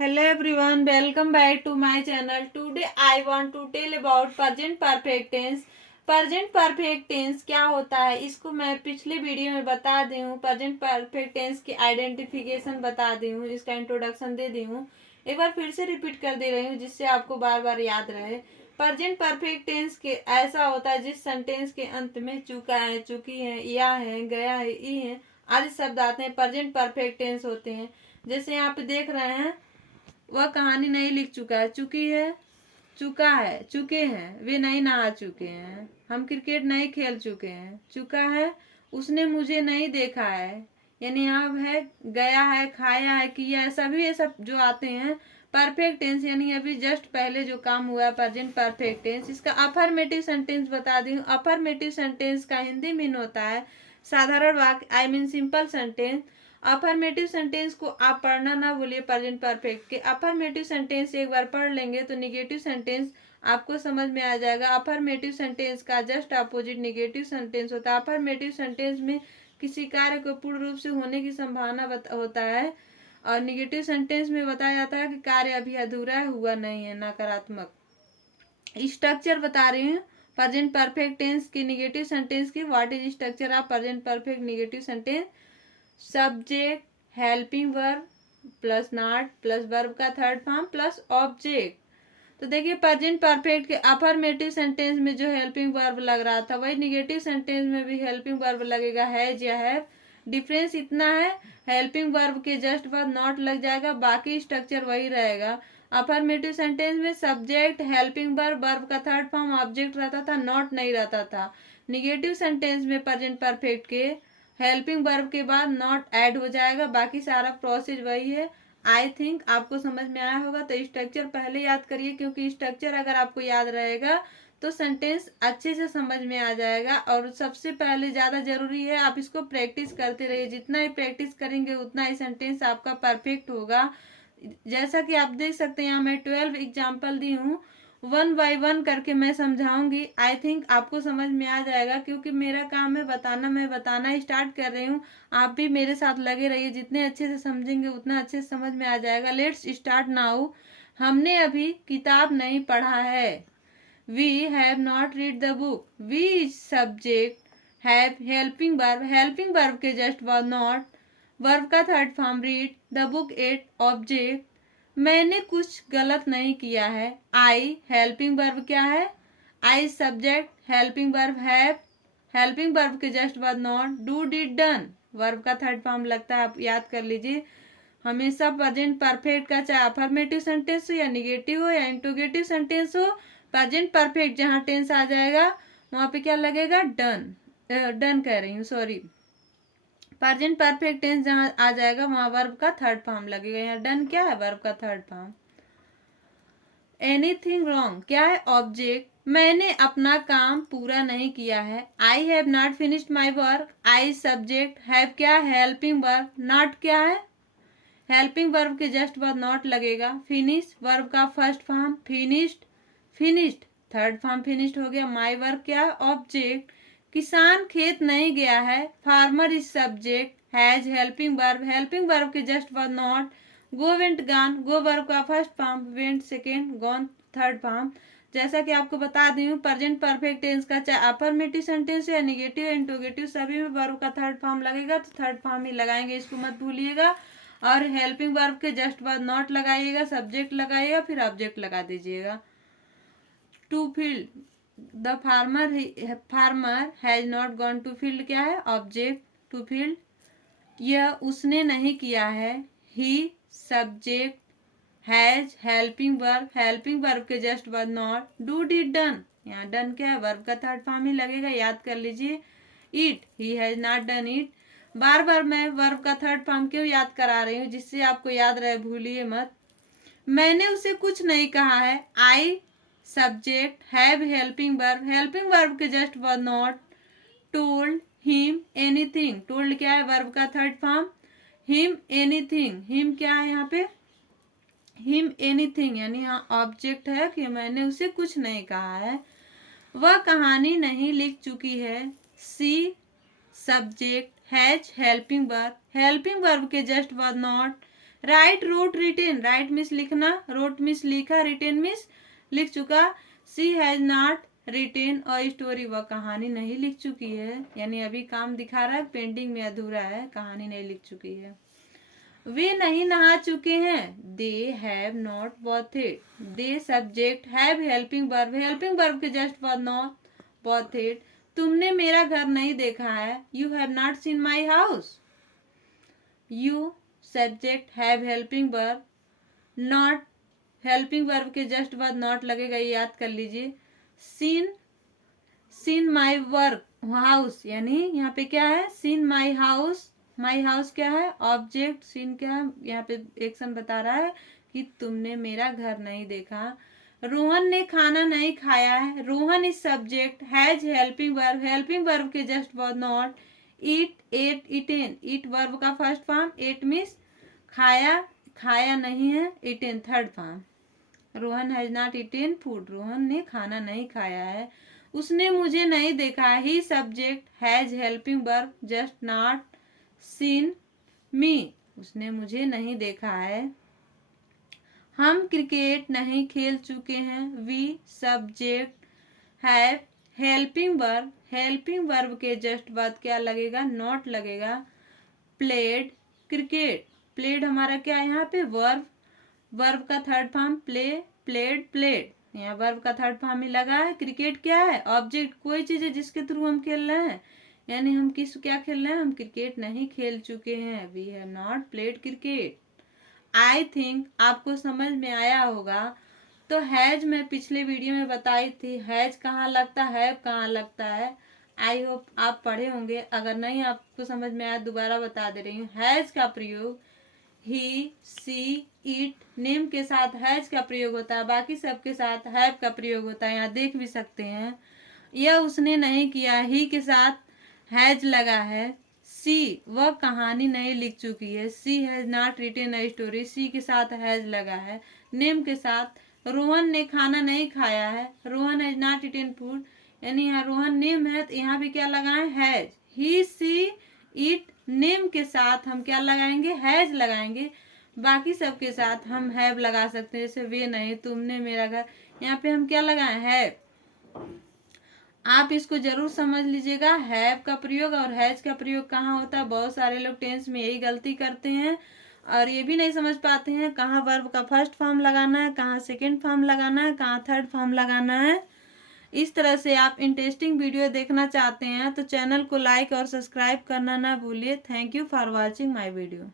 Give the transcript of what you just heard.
Hello everyone, welcome back to my channel. Today I want to tell about present perfect tense. Present perfect tense क्या होता है इसको मैं पिछले video में बता दी हूँ। प्रेजेंट परफेक्ट टेंस की आइडेंटिफिकेशन बता दी हूँ, इसका इंट्रोडक्शन दे दी हूँ। एक बार फिर से रिपीट कर दे रही हूँ जिससे आपको बार बार याद रहे। प्रेजेंट परफेक्ट टेंस के ऐसा होता है जिस सेंटेंस के अंत में चुका है, चुकी है, या है, गया है, ई है आदि शब्द आते हैं, प्रेजेंट परफेक्ट टेंस होते हैं। जैसे यहाँ पे देख रहे हैं, वह कहानी नहीं लिख चुका है, चुकी है, चुका है, चुके हैं, वे नहीं नहा चुके हैं, हम क्रिकेट नहीं खेल चुके हैं, चुका है, उसने मुझे नहीं देखा है, यानी यहाँ है, गया है, खाया है, किया है, सभी ये सब जो आते हैं परफेक्ट टेंस, यानी अभी जस्ट पहले जो काम हुआ है प्रेजेंट परफेक्ट टेंस। इसका अफर्मेटिव सेंटेंस बता दी हूँ। अफर्मेटिव सेंटेंस का हिंदी मीन होता है साधारण वाक्य, I mean simple sentence. Affirmative sentence को आप पढ़ना ना भूलिए प्रेजेंट परफेक्ट के। अफर्मेटिव सेंटेंस एक बार पढ़ लेंगे तो निगेटिव सेंटेंस आपको समझ में आ जाएगा। अफर्मेटिव सेंटेंस का जस्ट अपोजिट निगेटिव सेंटेंस होता है। अफर्मेटिव सेंटेंस में किसी कार्य को पूर्ण रूप से होने की संभावना होता है, और निगेटिव सेंटेंस में बताया जाता है कि कार्य अभी अधूरा है, हुआ नहीं है, नकारात्मक। स्ट्रक्चर बता रही हूँ प्रेजेंट परफेक्ट टेंस की, निगेटिव सेंटेंस की। What is structure of present perfect negative sentence? Subject, helping verb plus not plus verb का थर्ड फॉर्म प्लस ऑब्जेक्ट। तो देखिए प्रेजेंट परफेक्ट के अफर्मेटिव सेंटेंस में जो हेल्पिंग वर्ब लग रहा था वही निगेटिव सेंटेंस में भी हेल्पिंग वर्ब लगेगा, हैज या हैव। डिफरेंस इतना है, हेल्पिंग वर्ब के जस्ट बाद नॉट लग जाएगा, बाकी स्ट्रक्चर वही रहेगा। अफर्मेटिव सेंटेंस में सब्जेक्ट, हेल्पिंग वर्ब, वर्ब का थर्ड फॉर्म, ऑब्जेक्ट रहता था, नॉट नहीं रहता था। निगेटिव सेंटेंस में प्रेजेंट परफेक्ट के हेल्पिंग वर्ब के बाद नॉट ऐड हो जाएगा, बाकी सारा प्रोसेस वही है। आई थिंक आपको समझ में आया होगा। तो स्ट्रक्चर पहले याद करिए, क्योंकि स्ट्रक्चर अगर आपको याद रहेगा तो सेंटेंस अच्छे से समझ में आ जाएगा। और सबसे पहले ज़्यादा जरूरी है आप इसको प्रैक्टिस करते रहिए, जितना ही प्रैक्टिस करेंगे उतना ही सेंटेंस आपका परफेक्ट होगा। जैसा कि आप देख सकते हैं यहाँ मैं 12 एग्जाम्पल दी हूँ, वन बाय वन करके मैं समझाऊंगी। आई थिंक आपको समझ में आ जाएगा, क्योंकि मेरा काम है बताना, मैं बताना स्टार्ट कर रही हूँ। आप भी मेरे साथ लगे रहिए, जितने अच्छे से समझेंगे उतना अच्छे से समझ में आ जाएगा। Let's start now. हमने अभी किताब नहीं पढ़ा है। We have not read the book. We subject, have helping verb, helping verb के जस्ट बाद नॉट, वर्ब का third form read, the book at object. मैंने कुछ गलत नहीं किया है। आई हेल्पिंग वर्ब क्या है? I subject, helping verb have, helping verb के जस्ट बाद not, do did done, verb का थर्ड फॉर्म लगता है, आप याद कर लीजिए। हमेशा प्रेजेंट परफेक्ट का चाहे अफर्मेटिव सेंटेंस हो या निगेटिव हो या इंट्रोगेटिव सेंटेंस हो, प्रेजेंट परफेक्ट जहाँ टेंस आ जाएगा वहां पे क्या लगेगा? डन। डन कह रही हूँ, सॉरी। प्रेजेंट परफेक्ट टेंस जहां आ जाएगा वहां वर्ब का थर्ड फॉर्म लगेगा। यहाँ डन क्या है? वर्ब का थर्ड फॉर्म। एनीथिंग रॉन्ग क्या है? ऑब्जेक्ट। मैंने अपना काम पूरा नहीं किया है। I have not finished my work. I subject, have क्या है? Helping verb. नॉट क्या है? हेल्पिंग वर्ब के जस्ट बाद नॉट लगेगा। फिनिश वर्ब का first form, finished, finished third form finished हो गया। माई वर्क क्या है? ऑब्जेक्ट। किसान खेत नहीं गया है। Farmer is subject, has helping verb, helping verb के जस्ट बाद not. Go went gone, go verb का first form, went second, gone third form. जैसा कि आपको बता दी हूँ प्रेजेंट परफेक्ट टेंस का चाहे अफर्मेटिव सेंटेंस या निगेटिव इंट्रोगेटिव सभी में वर्ब का थर्ड फॉर्म लगेगा, तो थर्ड फॉर्म ही लगाएंगे, इसको मत भूलिएगा। और हेल्पिंग वर्ब के जस्ट बाद नॉट लगाइएगा, सब्जेक्ट लगाइएगा, फिर ऑब्जेक्ट लगा दीजिएगा। To field, the farmer has not gone to field क्या है? Object, to field. यह उसने नहीं किया है। He subject, has helping verb, helping verb के जस्ट बाद नॉट, डू डिड डन, यहाँ डन क्या है? वर्ब का थर्ड फॉर्म ही लगेगा, याद कर लीजिए। ईट, ही हैज नॉट डन ईट। बार बार मैं वर्ब का थर्ड फॉर्म क्यों याद करा रही हूँ? जिससे आपको याद रहे, भूलिए मत। मैंने उसे कुछ नहीं कहा है। I subject, have helping verb, helping verb के जस्ट बाद not, told him anything, told क्या है? वर्ब का third form, him anything, him क्या है यहाँ पे? हिम एनीथिंग, यानी यहाँ ऑब्जेक्ट है कि मैंने उसे कुछ नहीं कहा है। वह कहानी नहीं लिख चुकी है। She subject, has helping verb, helping verb के जस्ट बाद not, write, wrote, written. Write means लिखना, रोट मीन्स लिखा, रिटेन मीन्स लिख चुका। She has not written a story, वह कहानी नहीं लिख चुकी है, यानी अभी काम दिखा रहा है, पेंडिंग में अधूरा है, कहानी नहीं लिख चुकी है। वे नहीं नहा चुके हैं, they have not bathed. They subject, have helping verb के जस्ट बाद नॉट बॉथेड। तुमने मेरा घर नहीं देखा है, you have not seen my house. You subject, have helping verb, not helping verb के जस्ट बाद नॉट लगेगा, ये याद कर लीजिए। Seen, seen my work house, यानी यहाँ पे क्या है, seen my house. My house क्या है, ऑब्जेक्ट, सीन क्या है, यहाँ पे एक्शन बता रहा है कि तुमने मेरा घर नहीं देखा। रोहन ने खाना नहीं खाया है, Rohan is subject, has helping verb के जस्ट बाद not. Eat, ate, eaten. Eat verb का फर्स्ट फॉर्म, एट मीन्स खाया, खाया नहीं है, eaten third form. Rohan has not eaten food, Rohan ने खाना नहीं खाया है। उसने मुझे नहीं देखा, he subject, has helping verb just not seen me, उसने मुझे नहीं देखा है। हम क्रिकेट नहीं खेल चुके हैं, we subject, have helping verb के जस्ट बाद क्या लगेगा, नॉट लगेगा। प्लेड क्रिकेट, प्लेड हमारा क्या है यहाँ पे, वर्ब का थर्ड फॉर्म, प्लेड। यहाँ वर्ब का थर्ड फॉर्म ही लगा है। क्रिकेट क्या है, ऑब्जेक्ट, कोई चीज है जिसके थ्रू हम खेल रहे हैं, यानी हम क्या खेल रहे हैं, हम क्रिकेट नहीं खेल चुके हैं, we have not played cricket. I think आपको समझ में आया होगा। तो हैज मैं पिछले वीडियो में बताई थी, हैज कहाँ लगता है, कहाँ लगता है। आई होप आप पढ़े होंगे, अगर नहीं आपको समझ में आया दोबारा बता दे रही हूँ। हैज का प्रयोग ही, सी, इट, नेम के साथ हैज का प्रयोग होता है, बाकी सबके साथ हैव का प्रयोग होता है, यहाँ देख भी सकते हैं। यह उसने नहीं किया, ही के साथ हैज लगा है। सी, वह कहानी नहीं लिख चुकी है, she has not written a story, she के साथ हैज लगा है। नेम के साथ, रोहन ने खाना नहीं खाया है, Rohan has not eaten food, यानी यहाँ रोहन नेम है तो यहाँ भी क्या लगाए, has. He, she, it, name के साथ हम क्या लगाएंगे, हैज लगाएंगे, बाकी सब के साथ हम हैव लगा सकते हैं, जैसे वे नहीं, तुमने मेरा घर, यहाँ पे हम क्या लगाए, हैव। आप इसको जरूर समझ लीजिएगा, हैव का प्रयोग और हैज का प्रयोग कहाँ होता है। बहुत सारे लोग टेंस में यही गलती करते हैं और ये भी नहीं समझ पाते हैं कहाँ वर्ब का फर्स्ट फॉर्म लगाना है, कहाँ सेकंड फॉर्म लगाना है, कहाँ थर्ड फॉर्म लगाना है। इस तरह से आप इंटरेस्टिंग वीडियो देखना चाहते हैं तो चैनल को लाइक और सब्सक्राइब करना ना भूलिए। Thank you for watching my video.